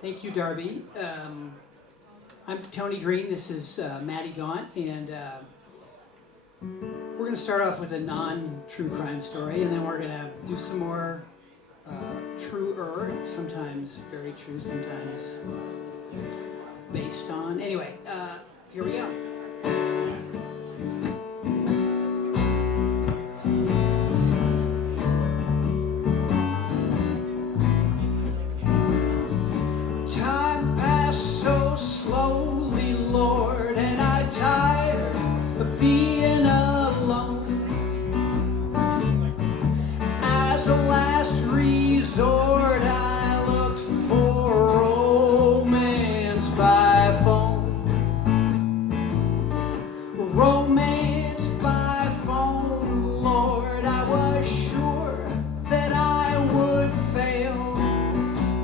Thank you, Darby. I'm Tony Green. This is Mattiey Gaunt, and we're going to start off with a non-true crime story, and then we're going to do some more truer, sometimes very true, sometimes based on. Anyway, here we go. Being alone as a last resort, I looked for romance by phone. Romance by phone, Lord, I was sure that I would fail,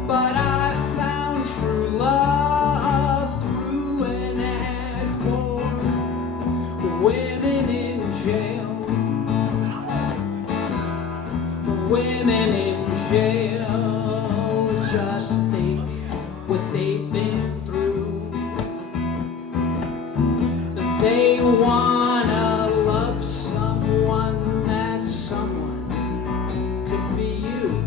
but I found true love through an ad for women in jail. Women in jail, just think what they've been through. They wanna love someone, that someone could be you.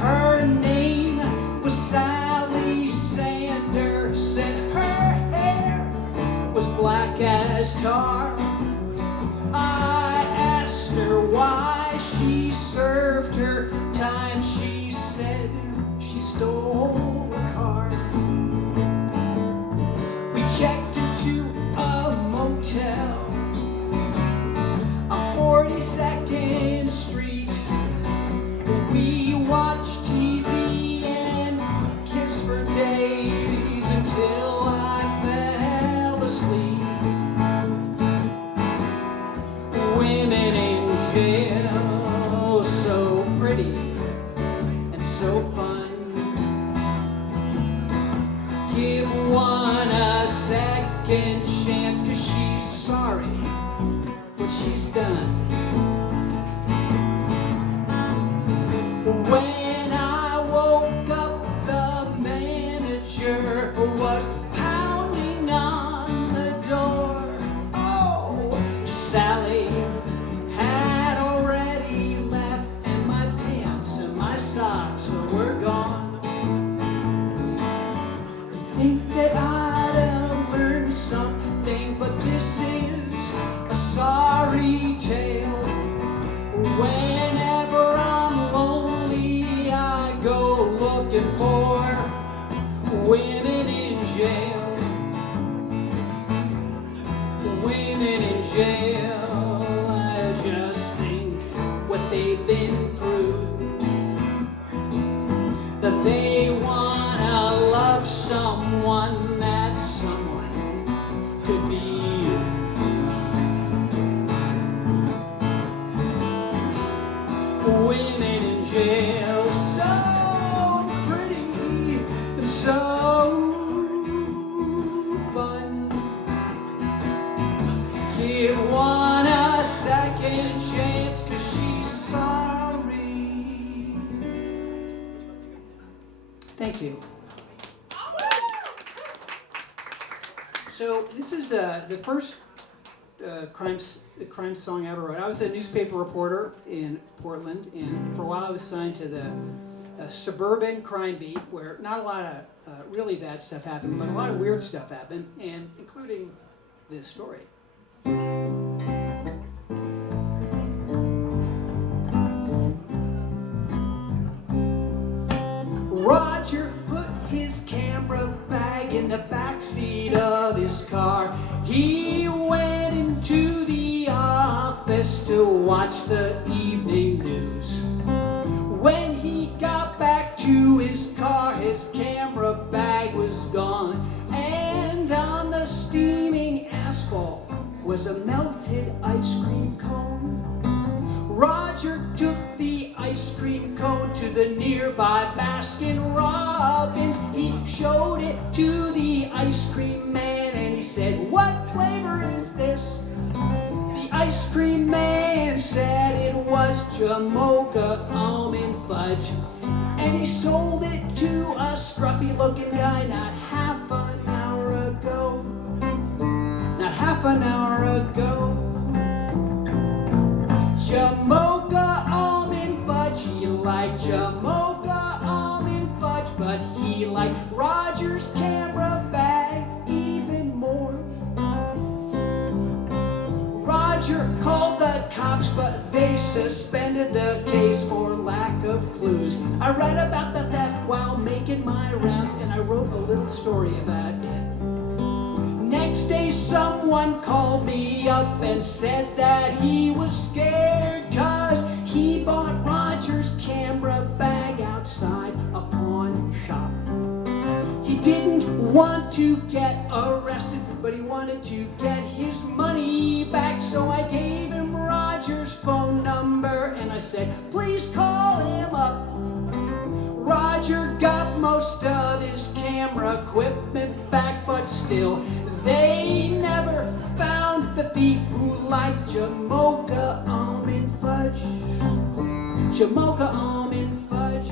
Her name was Sally Sanders, and her hair was black as tar. I asked her why she served her time. She said she stole a car. We checked into a motel on 42nd Street. We watched TV and kissed for days until I fell asleep. Women in jail, so pretty and so fun. Give one a second chance, 'cause she's sorry what she's done. When I woke up, the manager was pounding on the door. Oh, Sally had already left, and my pants and my socks were gone. I think that I'd have learned something, but this is a sorry tale. Whenever I'm lonely, I go looking for women in jail. Women in jail, I just think what they've been through. That they wanna love someone, that someone could be you. Women in jail, so pretty and so fun. Give one a second chance, 'cause she's sorry. Thank you. So this is the first crime song I ever wrote. I was a newspaper reporter in Portland, and for a while I was signed to the suburban crime beat, where not a lot of really bad stuff happened, but a lot of weird stuff happened, and including this story. Roger put his camera bag in the backseat of his car. He went into the office to watch the evening news. When he got back to his car, his camera bag was gone, and on the steaming asphalt was a melted ice cream cone. Roger took the ice cream cone to the nearby Baskin Robbins. He showed it to the ice cream man, and he said, "What flavor is this?" The ice cream man said it was Jamocha almond fudge. And he sold it to a scruffy-looking guy not half an hour ago. Not half an hour ago. Jamocha almond fudge, he liked Jamocha almond fudge, but he liked Roger's camera bag even more. Roger called the cops, but they suspended the case for lack of clues. I read about the theft while making my rounds, and I wrote a little story about it. Next day someone called me up and said that he was scared 'cause he bought Roger's camera bag outside a pawn shop. He didn't want to get arrested, but he wanted to get his money back. So I gave him Roger's phone number and I said, please call him up. Roger got most of his camera equipment back, but still they never found the thief who liked Jamocha almond fudge. Jamocha almond fudge.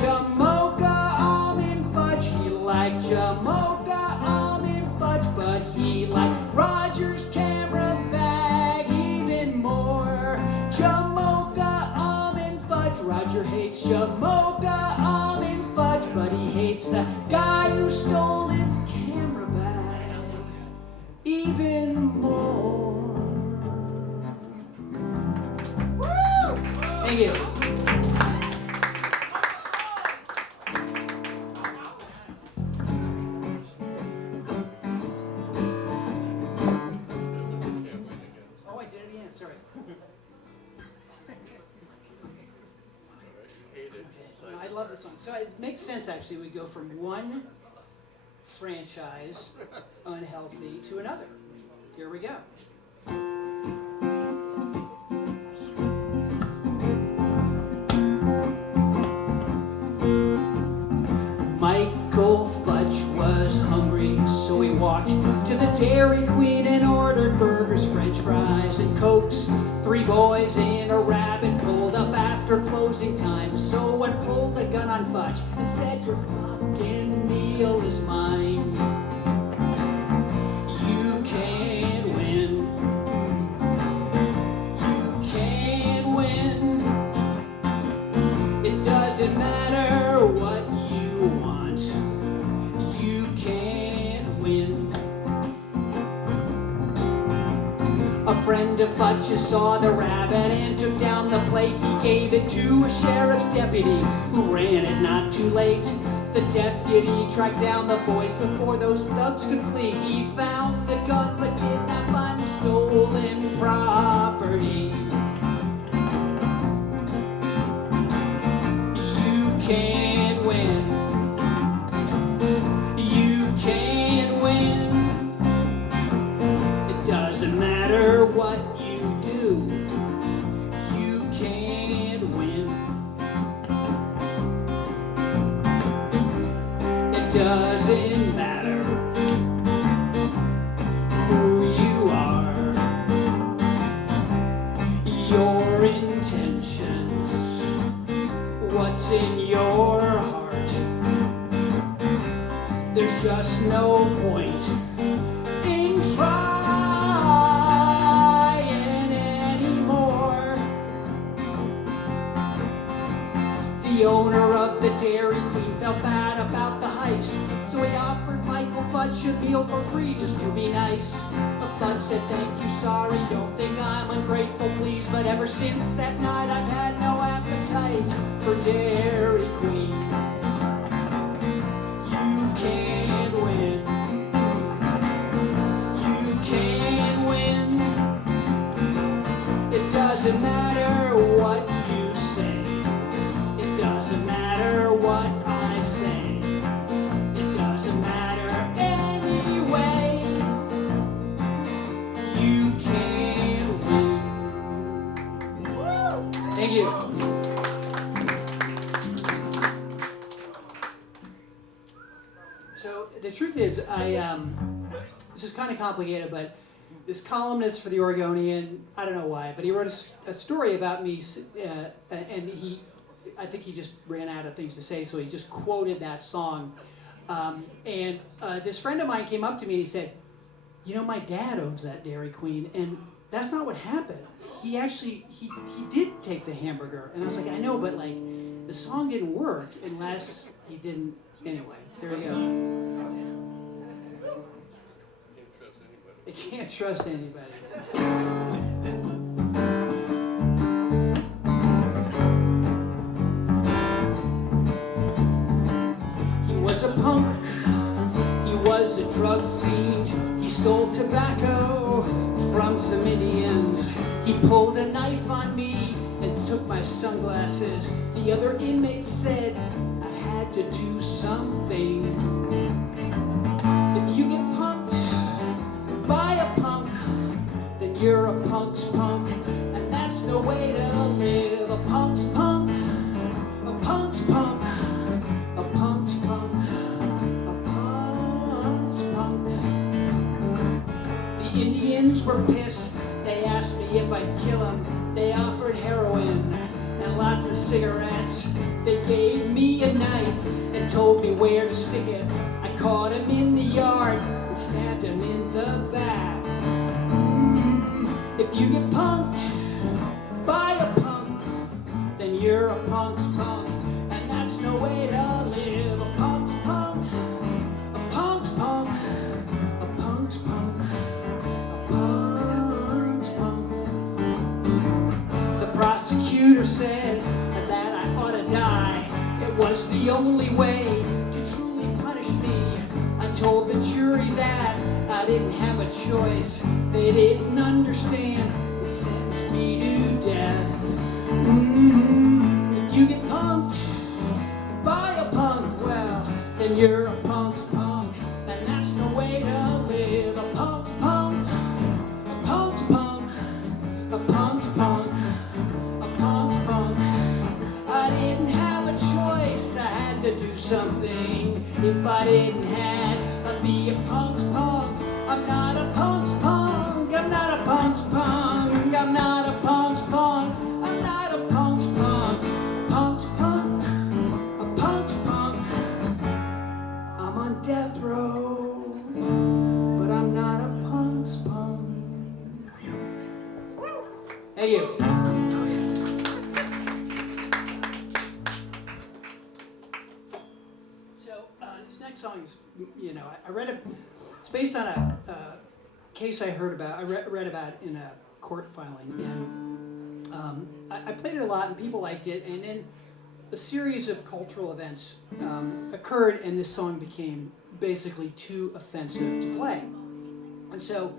Jamocha almond fudge. He liked Jamocha almond fudge, but he liked Roger's camera bag even more. Jamocha almond fudge. Roger hates Jamocha almond fudge, but he hates the guy who stole his camera bag even more. Woo! Thank you. Oh, I did it again. Sorry. I love this one. So it makes sense, actually. We go from one franchise, unhealthy, to another. Here we go. Michael Fudge was hungry, so he walked to the Dairy Queen and ordered burgers, french fries, and cokes. 3 boys and a rabbit pulled up after closing time. So one pulled a gun on Fudge and said, your fucking meal is mine. You can't win. You can't win. It doesn't matter what you want. You can't win. A friend of Fudge's saw the rabbit and took down the plate. He gave it to a sheriff's deputy who ran it not too late. The deputy tracked down the boys before those thugs could flee. He found the gun, the kidnap, and the stolen property. You can't win. You can't win. It doesn't matter what you do. You can't win. It doesn't matter who you are, your intentions, what's in your heart. There's just no point in trying anymore. The owner of the Dairy Queen felt bad about the heist, so he offered Michael Fudge a meal for free just to be nice. But Fudge said, thank you, sorry, don't think I'm ungrateful, please. But ever since that night I've had no appetite for Dairy Queen. You can't win. You can't win. It doesn't matter what you say. It doesn't matter what I say. It doesn't matter anyway. You can't win. Woo! Thank you. So the truth is, this is kind of complicated, but this columnist for the Oregonian, I don't know why, but he wrote a story about me, and I think he just ran out of things to say, so he just quoted that song. This friend of mine came up to me and he said, you know, my dad owns that Dairy Queen, and that's not what happened. He actually, he did take the hamburger. And I was like, I know, but like, the song didn't work unless he didn't. Anyway, there we go. I can't trust anybody. He was a punk. He was a drug fiend. He stole tobacco from some Indians. He pulled a knife on me and took my sunglasses. The other inmates said I had to do something. If you get punked by a punk, then you're a punk's punk, and that's no way to live. A punk's punk, a punk's punk, a punk's punk, a punk's punk. The Indians were pissed. They asked me if I'd kill him. They offered heroin and lots of cigarettes. They gave me a knife and told me where to stick it. I caught him in the yard and stabbed him in the back. If you get punked by a punk, then you're a punk's punk, and that's no way to live. A punk's punk, a punk's punk, a punk's punk, a punk's punk. The prosecutor said that I ought to die. It was the only way to truly punish me. I told the jury that I didn't have a choice. They didn't understand. They sentenced me to death. If you get punked by a punk, well, then you're a punk's punk, and that's no way to live. A punk's punk, a punk's punk, a punk's punk, a punk's punk. I didn't have a choice. I had to do something. If I didn't have, I'd be a punk's punk. I'm not a punk's punk. I'm not a punk's punk. I'm not a punk's punk. I'm not a punk's punk. Punk's punk. A punk's punk. I'm on death row, but I'm not a punk's punk. Hey, you. This next song is, you know, I read it. It's based on a case I heard about. I read about in a court filing, and I played it a lot, and people liked it. And then a series of cultural events occurred, and this song became basically too offensive to play. And so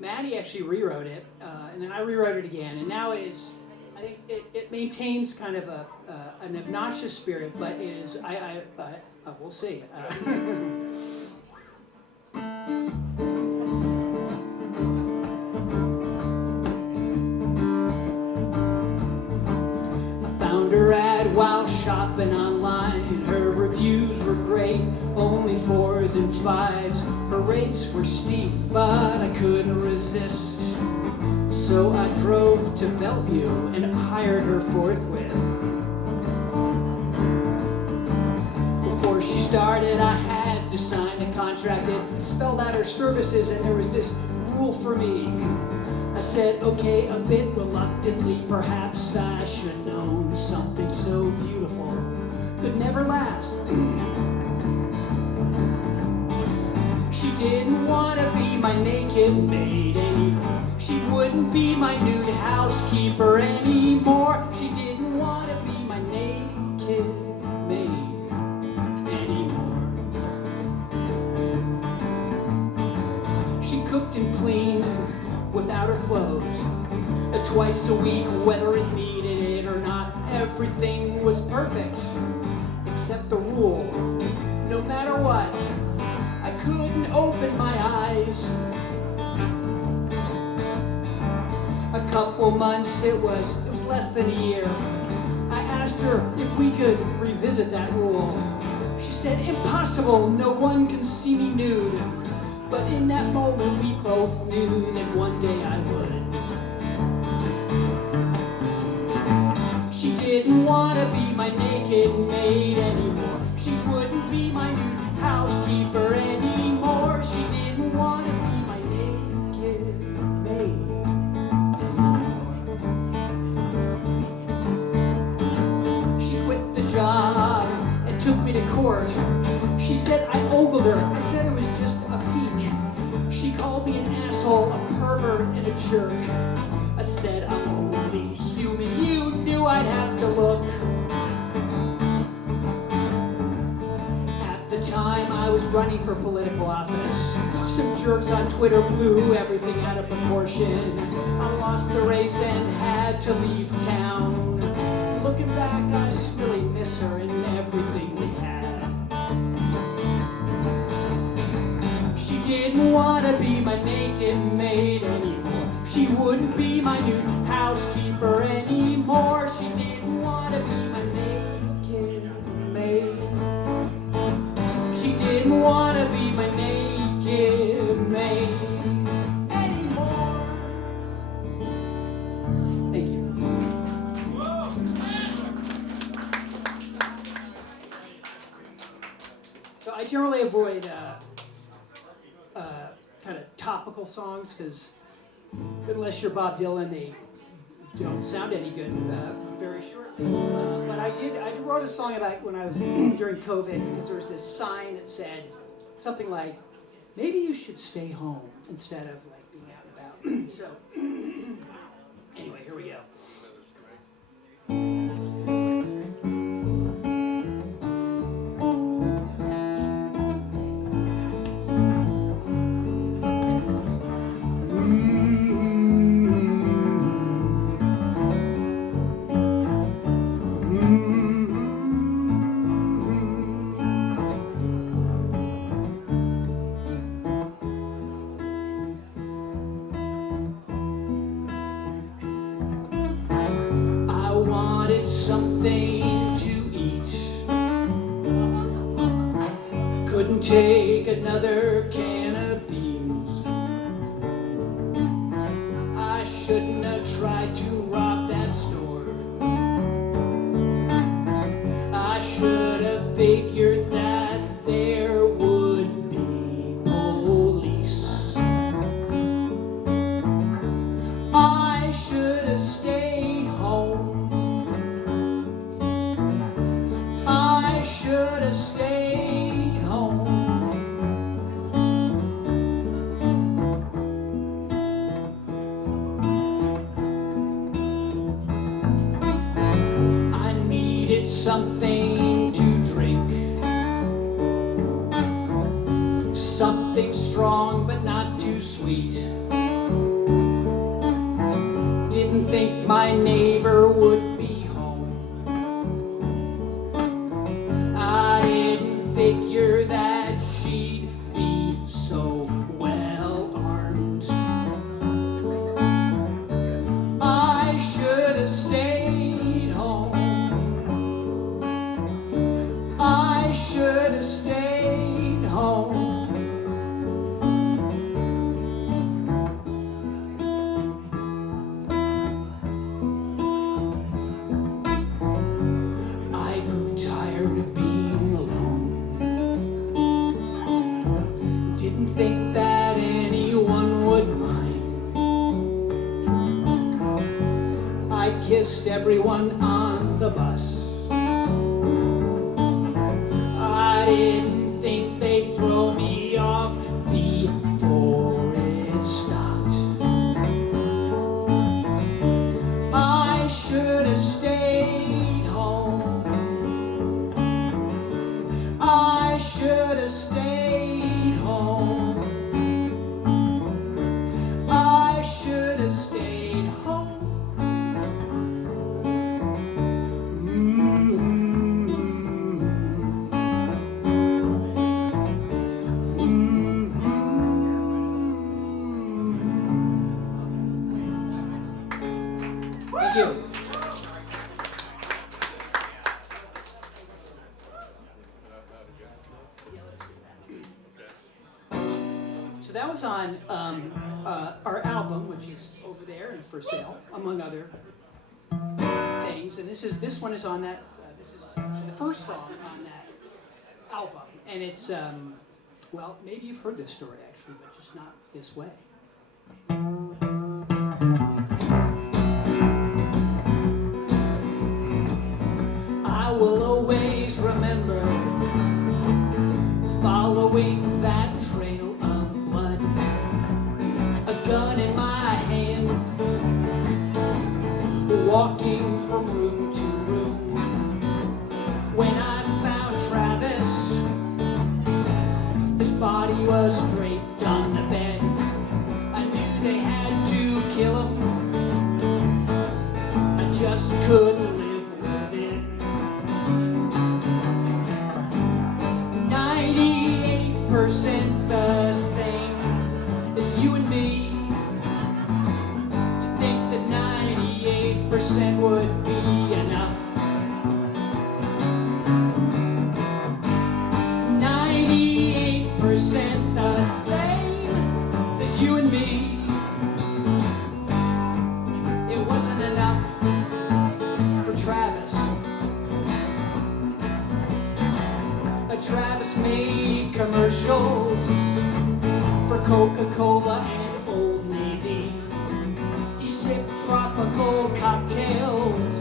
Mattiey actually rewrote it, and then I rewrote it again, and now it is. I think it maintains kind of an obnoxious spirit, but it is. We'll see. Found her ad while shopping online. Her reviews were great, only 4s and 5s. Her rates were steep, but I couldn't resist. So I drove to Bellevue and hired her forthwith. Before she started, I had to sign a contract. It spelled out her services, and there was this rule for me. I said, okay, a bit reluctantly, perhaps I should have known something so beautiful could never last. She didn't want to be my naked maid anymore. She wouldn't be my nude housekeeper anymore. She didn't want to be my naked maid anymore. She cooked and cleaned without her clothes, twice a week, whether it needed it or not. Everything was perfect, except the rule. No matter what, I couldn't open my eyes. A couple months, it was less than a year. I asked her if we could revisit that rule. She said, impossible, no one can see me nude. But in that moment we both knew that one day I would. She didn't want to be my naked maid anymore. She wouldn't be my nude housekeeper anymore. She didn't want to be my naked maid anymore. She quit the job and took me to court. She said I ogled her. I said it was just a peek. She called me an asshole, a pervert, and a jerk. I said I'm only human. You knew I'd have to look. At the time I was running for political office. Some jerks on Twitter blew everything out of proportion. I lost the race and had to leave town. Looking back, I really miss her and everything we had. She didn't want to be my naked maid anymore. She wouldn't be my new housekeeper anymore. She didn't want to be my naked maid. She didn't want to be my naked maid anymore. Thank you. So I generally avoid kind of topical songs because unless you're Bob Dylan, they don't sound any good very shortly. But I wrote a song about when I was during COVID because there was this sign that said something like, maybe you should stay home instead of like being out and about. So anyway, here we go. Something to eat. Couldn't take another can of beans. I shouldn't have tried to rob that store. I should have figured that there would be police. I should have stayed home. I should have stayed home. I needed something to drink. Something strong but not too sweet. Didn't think my neighbor would be home. I didn't figure that she'd be so well armed. I should have stayed home. I should have stayed home. I grew tired of being alone. Didn't think that anyone would mind. I kissed everyone on the bus. I didn't think they'd throw me off before it stopped. I should have stayed home. I should have stayed home. I should have stayed home. Thank you. that was on our album, which is over there and for sale, among other things. And this one is on that. This is actually the first song on that album, and it's well, maybe you've heard this story actually, but just not this way. I will always remember following that trail of blood, a gun in my hand, walking from room to room. When I found Travis, his body was draped on the bed. I knew they had to kill him, I just couldn't live with it. 98% the same as you and me. You think that 98% would be enough? 98% the same as you and me. It wasn't enough for Travis. Travis made commercials for Coca-Cola and Old Navy. He sipped tropical cocktails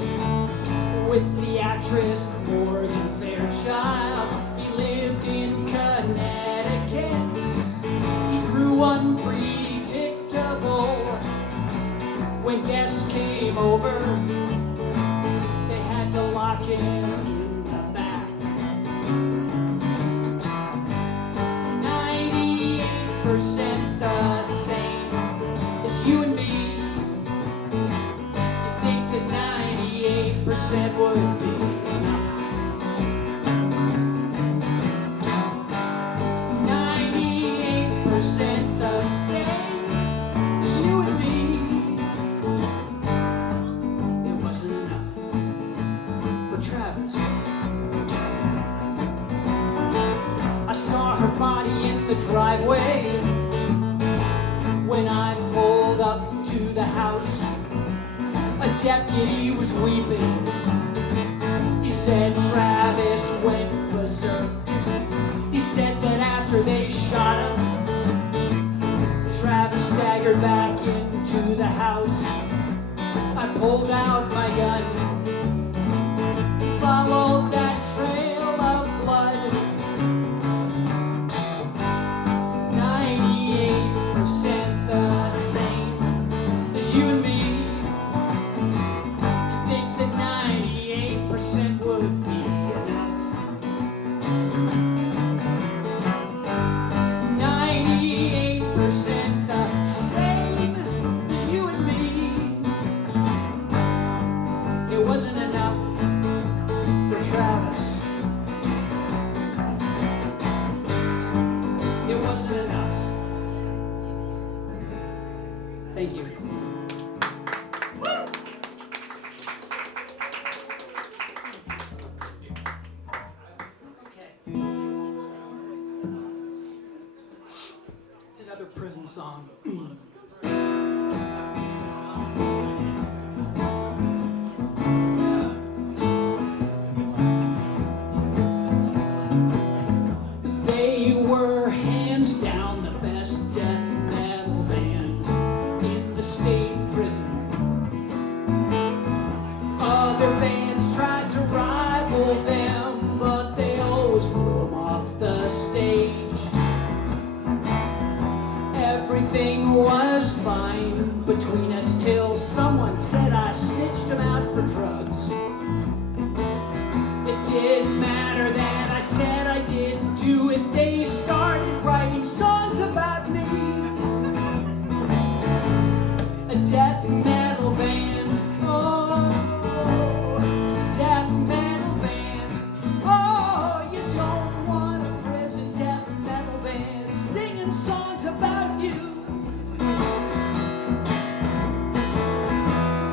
with the actress Morgan Fairchild. He lived in Connecticut. He grew unpredictable. When guests came over, they had to lock him in the back. 98% the same as you and me. You think that 98% would be enough? 98% the same as you and me. It wasn't enough for Travis. I saw her body in the driveway when I pulled up to the house. A deputy was weeping. He said Travis went berserk. He said that after they shot him, Travis staggered back into the house. I pulled out my gun, followed that trail of blood. 98% the same as you and me. You think that 98% would be enough? 98% the same as you and me. It wasn't enough for Travis. It wasn't enough. Thank you. Okay. It's another prison song. They were hands down the best death metal band in the state prison. Other bands tried to rival them, but they always blew them off the stage. Everything was fine between us till someone said I snitched them out for drugs. It didn't matter that I said I didn't do it. They started writing songs about me. A death metal band, oh, death metal band. Oh, you don't want a prison death metal band singing songs about you.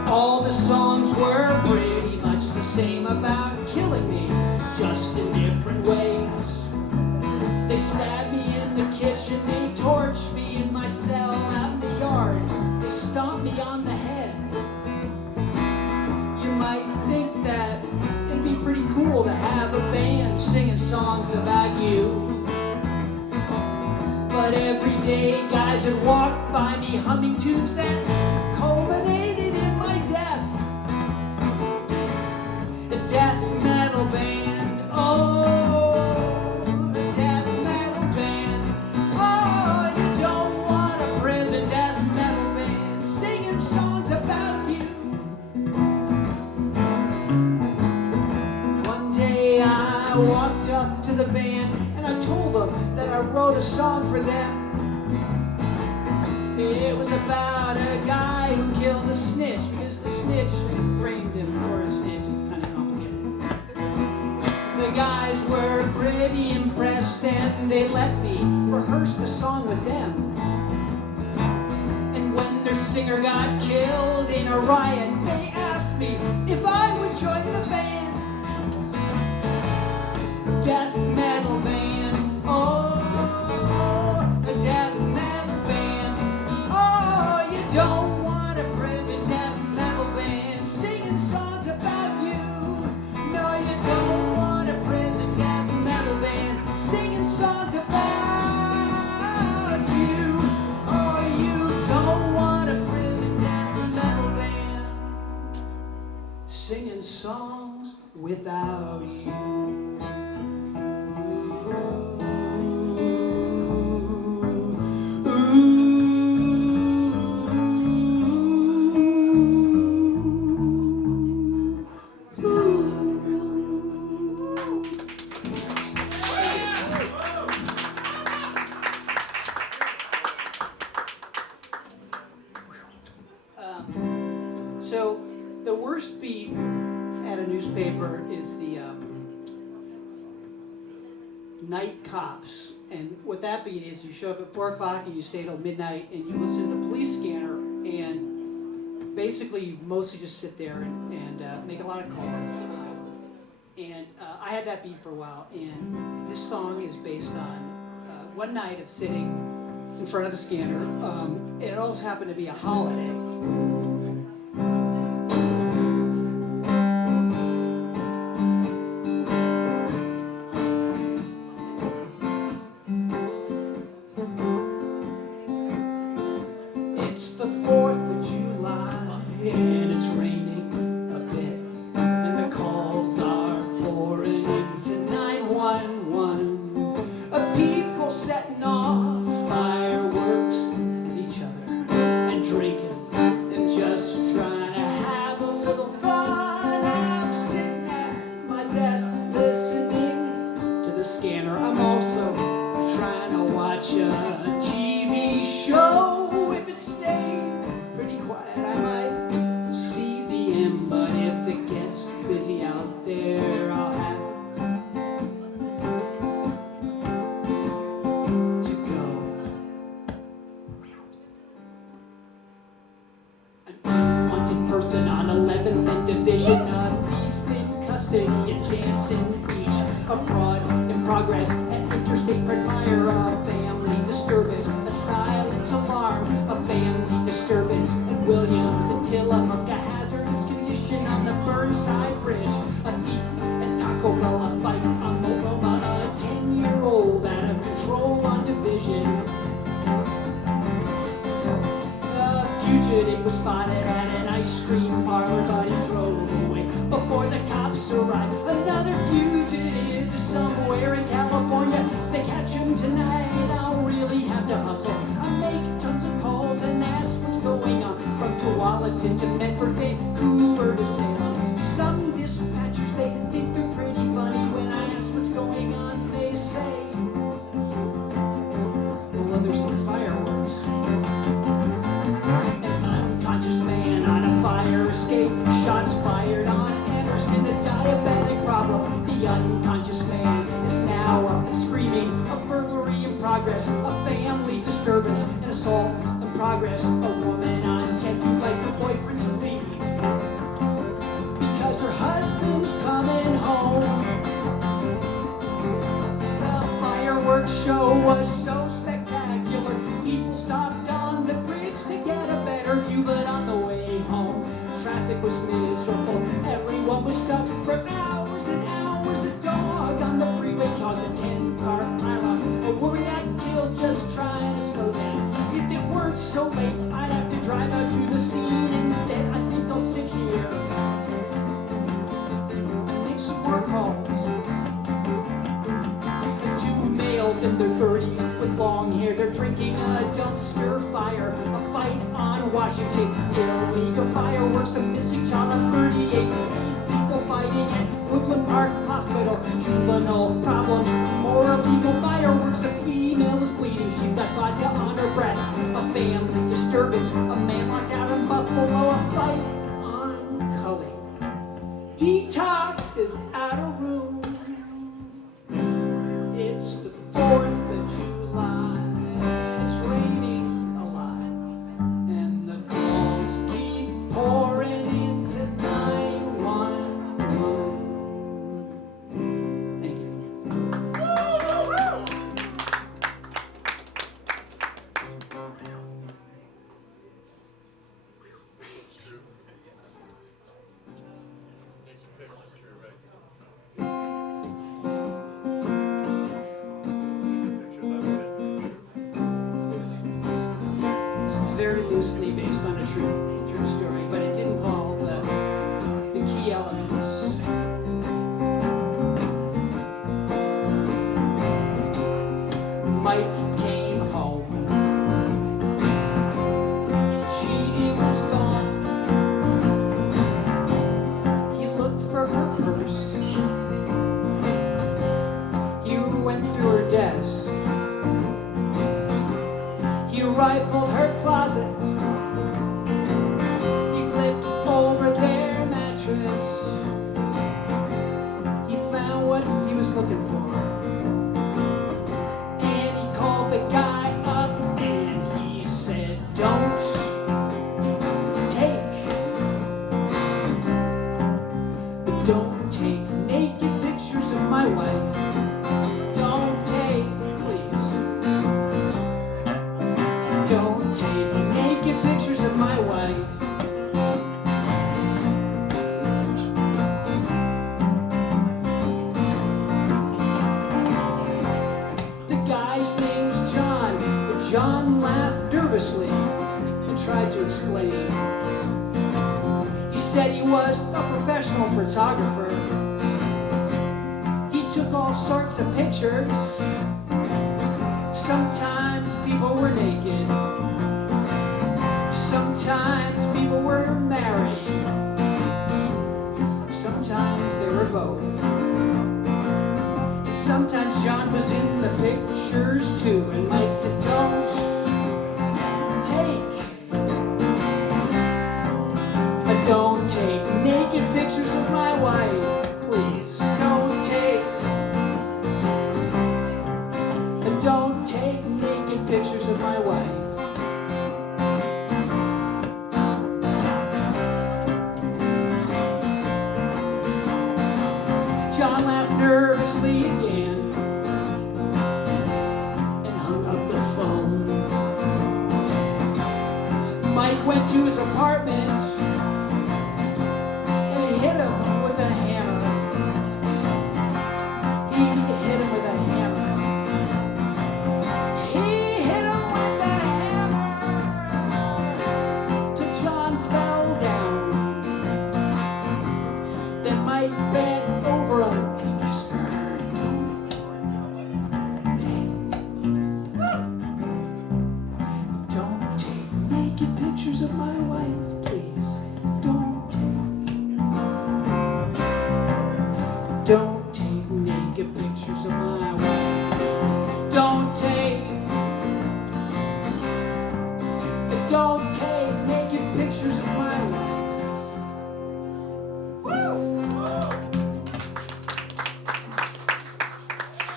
All the songs were pretty much the same about killing me, just in different ways. They stabbed me in the kitchen, they torched me think that it'd be pretty cool to have a band singing songs about you. But every day guys would walk by me humming tunes that culminated in my death. A death metal band, oh, a death metal band. Oh, you don't want a prison death metal band singing songs about you. One day I walked up to the band and I told them that I wrote a song for them. It was about a guy who killed a snitch because the snitch framed him for a snitch. It's kind of complicated. The guys were pretty impressed and they let me rehearse the song with them. And when their singer got killed in a riot, they asked me if I would join the band. Death metal band, oh, a death metal band. Oh, you don't want a prison death metal band singing songs about you. No, you don't want a prison death metal band singing songs about you. Oh, you don't want a prison death metal band singing songs without you. So the worst beat at a newspaper is the night cops. And what that beat is, you show up at 4 o'clock and you stay till midnight and you listen to the police scanner, and basically you mostly just sit there and make a lot of calls. I had that beat for a while, and this song is based on one night of sitting in front of the scanner. It also happened to be a holiday. It's the 4th of July, and it's raining a bit, and the calls are pouring into 911. People setting off fireworks at each other, and drinking, and just trying to have a little fun. I'm sitting at my desk listening to the scanner. I'm also trying to watch a TV show. If it stays pretty quiet, I might see the end, but if it gets busy out there, I'll have to go. An unwanted person on 11th and Division, a thief in custody at Jansen Beach, a fraud in progress at Interstate Fred Meyer, a family disturbance, a silent alarm, a family disturbance at Williams and Tillamook, a hazardous condition on the Burnside Bridge, a thief at Taco Bell, a fight on the Roma, a 10-year-old out of control on Division. A fugitive was spotted at an ice cream parlor, but he drove away before the cops arrived. Another fugitive is somewhere in California. If they catch him tonight, I'll really have to hustle. I make tons of calls and ask what's going on, from Tualatin to Medford, Vancouver to Salem. Some dispatchers, they think they're pretty funny. When I ask what's going on, they say, well, there's some fireworks. An unconscious man on a fire escape, shots fired on Anderson, a diabetic problem. The unconscious man is now up and screaming. A burglary in progress, a family disturbance, an assault in progress. A woman on 10 like her boyfriend's leaving because her husband's coming home. The fireworks show was so spectacular. People stopped on the bridge to get a better view, but on the way home, traffic was miserable. Everyone was stuck for hours and hours. A dog on the freeway caused a 10-car pileup. A woman got killed just trying to slow down. If it weren't so late, I'd have to drive out to the scene instead. I think I'll sit here and make some more calls. Two males in their 30s with long hair, they're drinking a dumpster fire. A fight on Washington, illegal fireworks, a missing child on 38. People fighting at Woodland Park Hospital, juvenile problems, more illegal fireworks. A female is bleeding, she's got vodka on her breath. A family disturbance, a man locked out in Buffalo. A fight on culling. Detox is out of room. It's the 4th of July. It's raining a lot, and the calls keep pouring into 911. Thank you. Very loosely based on a true story, but it did involve the key elements. Mike came home. She was gone. He looked for her purse. He went through her desk. He rifled her closet. He flipped over their mattress. He found what he was looking for. And he called the guy up and he said, don't take naked pictures of my wife. Don't take, please. Don't take naked pictures of my wife. The guy's name's John, but John laughed nervously and tried to explain. He said he was a professional photographer. He took all sorts of pictures. Sometimes people were naked. Sometimes people were married. Sometimes they were both. And sometimes John was in the pictures too. And Mike said, don't take naked pictures of my wife, please. Don't take naked pictures of my wife. John laughed nervously again and hung up the phone. Mike went to his apartment and he hit him with a hammer. He hit him with a hammer. He hit him with a hammer till John fell down. Then Mike bent over him and whispered, don't take naked pictures of my wife, please. Don't take naked pictures of my wife. Don't take naked pictures of my wife. Woo!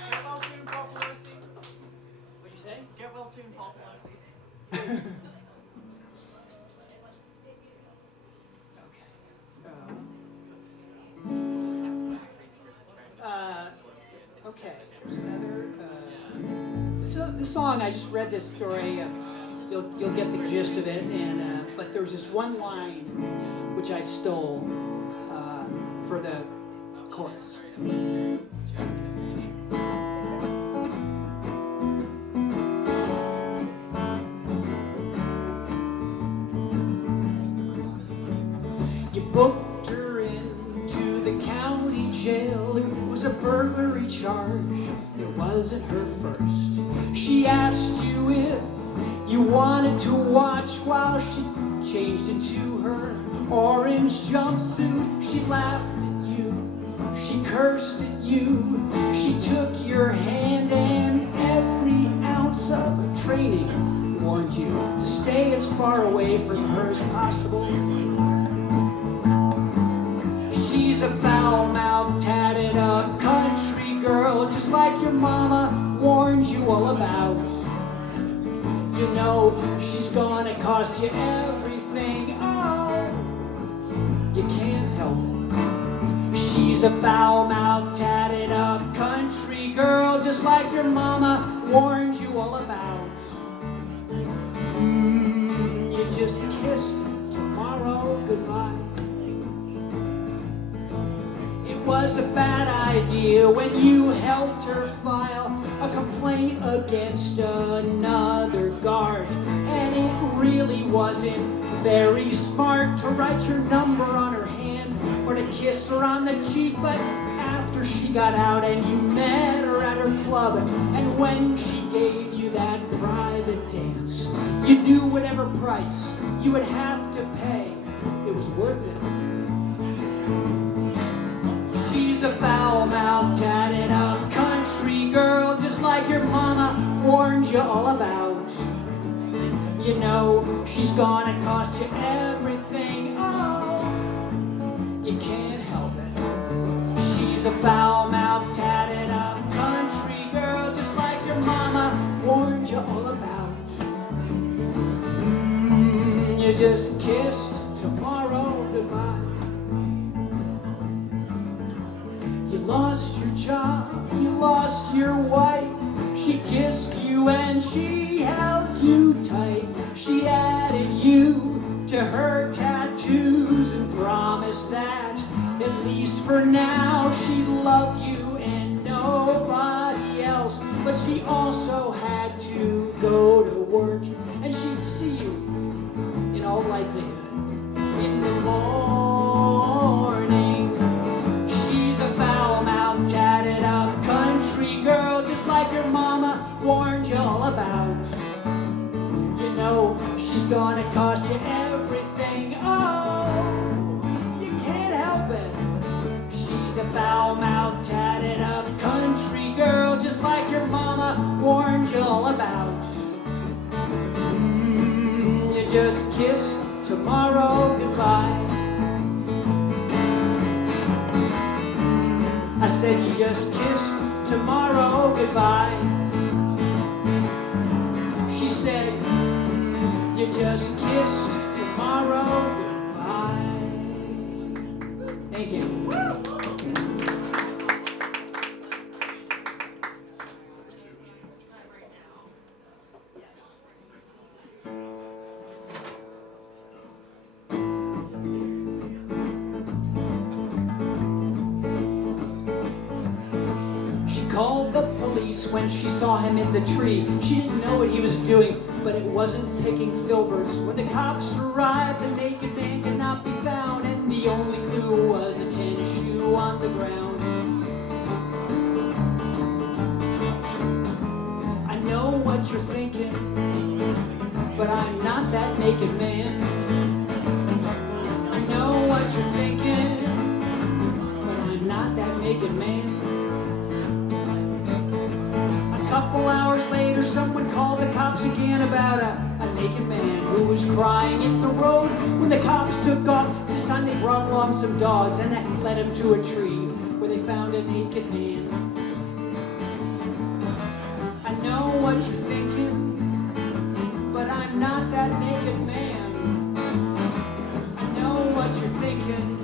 Get well soon, Paul Pelosi. What you say? Get well soon, Paul Pelosi. Okay, there's another. So this song, I just read this story. You'll get the gist of it, and but there's this one line which I stole for the chorus. You booked her into the county jail. It was a burglary charge. It wasn't her first. She asked you if you wanted to watch while she changed into her orange jumpsuit. She laughed at you. She cursed at you. She took your hand, and every ounce of her training warned you to stay as far away from her as possible. She's a foul-mouthed, tatted-up country girl, just like your mama warned you all about. You know she's gonna cost you everything. Oh, you can't help it. She's a foul-mouthed, tatted-up country girl, just like your mama warned you all about. You just kissed tomorrow goodbye. It was a bad idea when you helped her file a complaint against another guard. And it really wasn't very smart to write your number on her hand or to kiss her on the cheek. But after she got out and you met her at her club, and when she gave you that private dance, you knew whatever price you would have to pay, it was worth it. She's a foul-mouthed, tatted-up country girl, just like your mama warned you all about. You know she's gonna cost you everything. Oh, you can't help it. She's a foul-mouthed, tatted-up country girl, just like your mama warned you all about. You just kissed tomorrow goodbye. You lost your job, you lost your wife. She kissed you and she held you tight. She added you to her tattoos and promised that, at least for now, she'd love you and nobody else. But she also had to go to work, and she'd see you, in all likelihood, in the morning. She's a foul-mouthed, tatted-up country girl, just like your mama warned you all about. You know she's gonna cost you everything. Oh, you can't help it. She's a foul-mouthed, tatted-up country girl, just like your mama warned you all about. You just kissed tomorrow goodbye. I said you just kissed tomorrow goodbye. She said you just kissed tomorrow goodbye. Thank you. Called the police when she saw him in the tree. She didn't know what he was doing, but it wasn't picking filberts. When the cops arrived, the naked man could not be found, and the only clue was a tennis shoe on the ground. I know what you're thinking, but I'm not that naked man. I know what you're thinking, but I'm not that naked man. A couple hours later, someone called the cops again about a naked man who was crying in the road. When the cops took off, this time they brought along some dogs, and that led them to a tree where they found a naked man. I know what you're thinking, but I'm not that naked man. I know what you're thinking,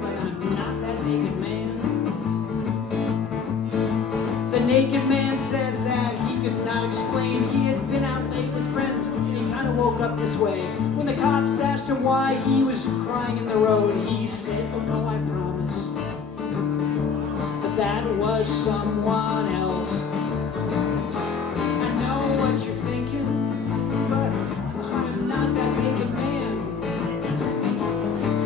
but I'm not that naked man. The naked man said that he could not explain. He had been out late with friends, and he kind kind of woke up this way. When the cops asked him why he was crying in the road, he said, oh no, I promise that was someone else. I know what you're thinking, but I'm not that big a man.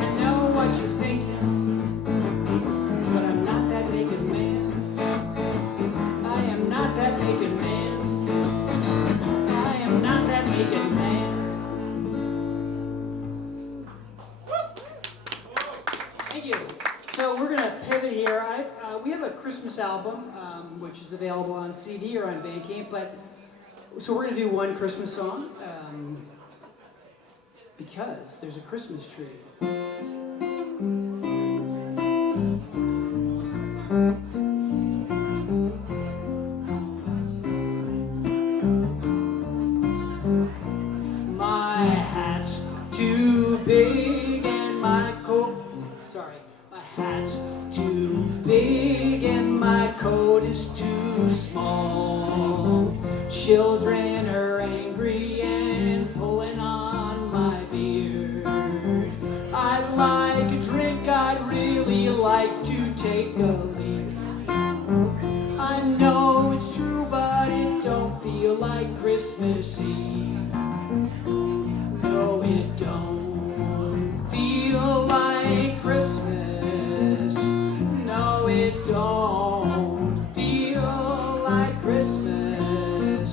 I know what you're thinking, but I'm not that big a man. I am not that big a man. I am not that big a man. Thank you. So we're going to pivot here. We have a Christmas album, which is available on CD or on Bandcamp, but so we're going to do one Christmas song because there's a Christmas tree. My hat's too big and my coat. My hat's too big and my coat is too small. Children are angry and pulling on my beard. I'd like a drink, I'd really like to take a leak. I know it's true, but it don't feel like Christmas Eve. No, it don't feel like Christmas. No, it don't feel like Christmas.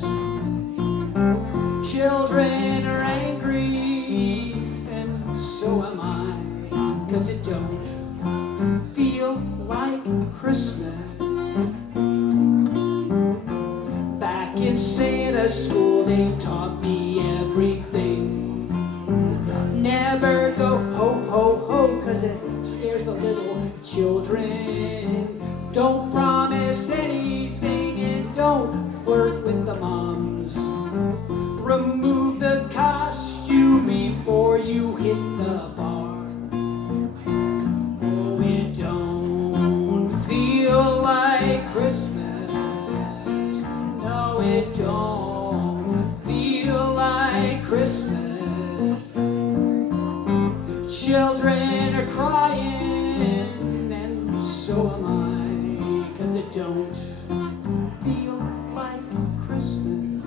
Children are angry, and so am I, 'cause it don't feel like Christmas. Back in Santa school, they taught me everything. Never go ho, ho, ho, 'cause it scares the little children. Don't promise anything and don't flirt with the moms. Remove the costume before you hit the bar. Oh, it don't feel like Christmas. No, it don't feel like Christmas. Children are crying, and so am I, 'cause it don't feel like Christmas.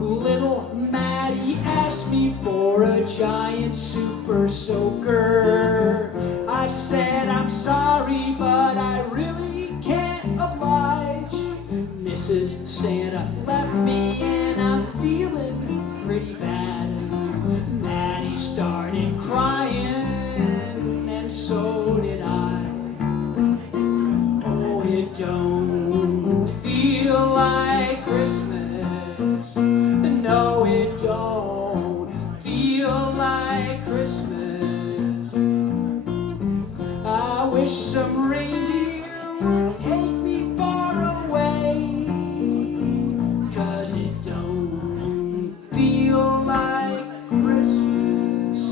Little Mattiey asked me for a giant super soaker. I said, I'm sorry, but I really can't oblige. Mrs. Santa left me, and I'm feeling pretty bad. Mattiey started crying, and so did I. Oh, it don't feel like Christmas. No, it don't feel like Christmas. I wish some reindeer would take me far away, 'cause it don't feel like Christmas.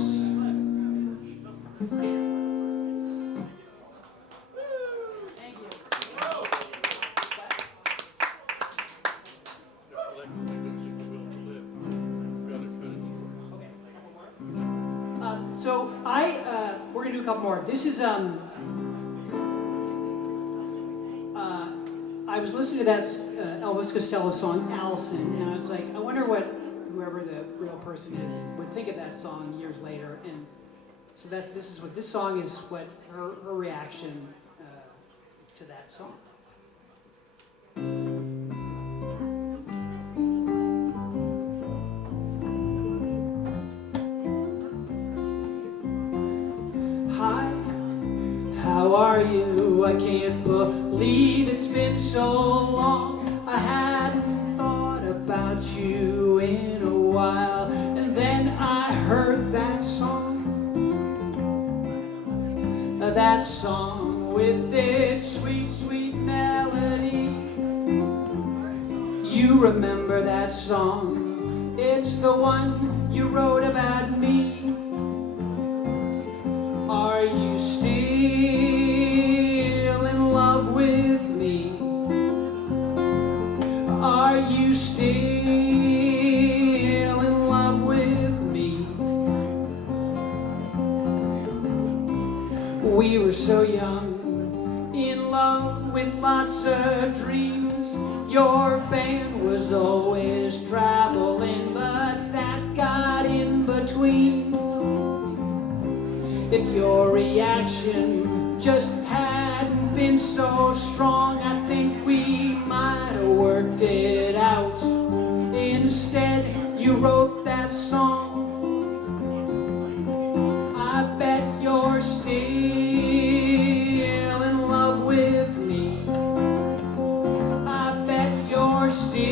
Thank you. So we're gonna do a couple more. This is I was listening to that Elvis Costello song Allison, and I was like, I wonder what whoever the real person is would think of that song years later. And so this is what this song is. What her reaction to that song. Hi, how are you? I can't believe it's been so long. I hadn't thought about you in a while, and then I heard that song with its sweet, sweet melody. You remember that song? It's the one you wrote about me. Are you still in love with me? Are you still we were so young, in love with lots of dreams. Your band was always traveling, but that got in between. If your reaction just hadn't been so strong, I think we might have worked it out. Instead, you wrote that song. I bet you're still in love with me. I bet you're still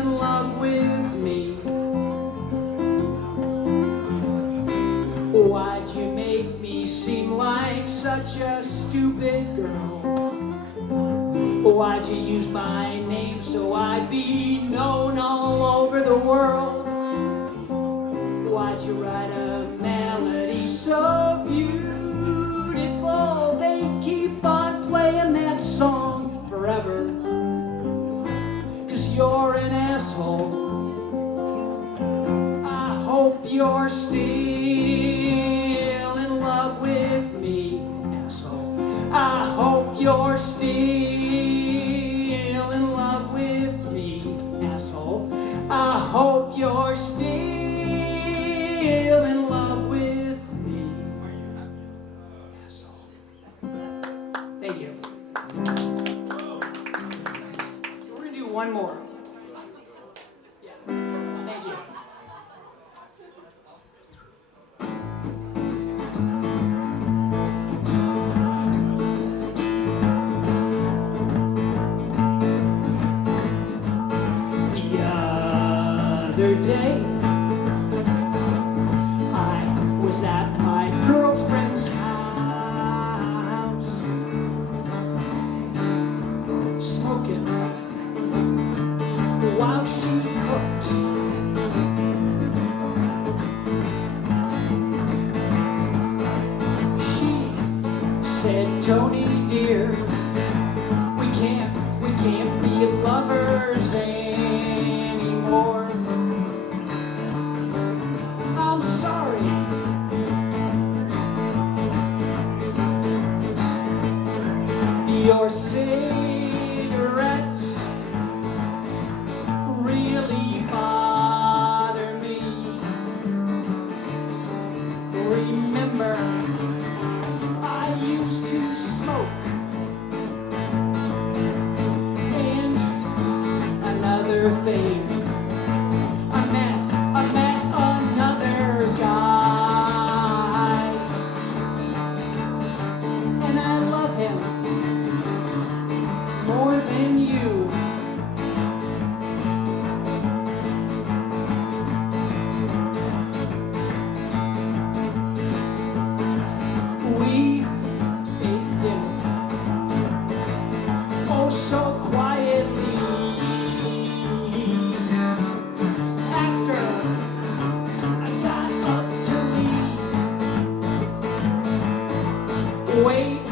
in love with me. Why'd you make me seem like such a stupid girl? Why'd you use my name so I'd be known all over the world? Why'd you write a melody so beautiful they keep on playing that song forever? 'Cause you're an asshole. I hope you're still in love with me, asshole. I hope you're still in love with me, asshole. I hope you're still in love with me, asshole. Thank you. We're gonna do one more. Yeah. Thank you. The other day, I was at my girlfriend's house, smoking while she cooked. She said, "Tony dear, we can't be lovers anymore. I'm sorry. Your cigarettes really bother me. Remember, I used to smoke. And another thing, I met another guy, and I love him more than you. We ate dinner, oh so quietly. After I got up to leave, wait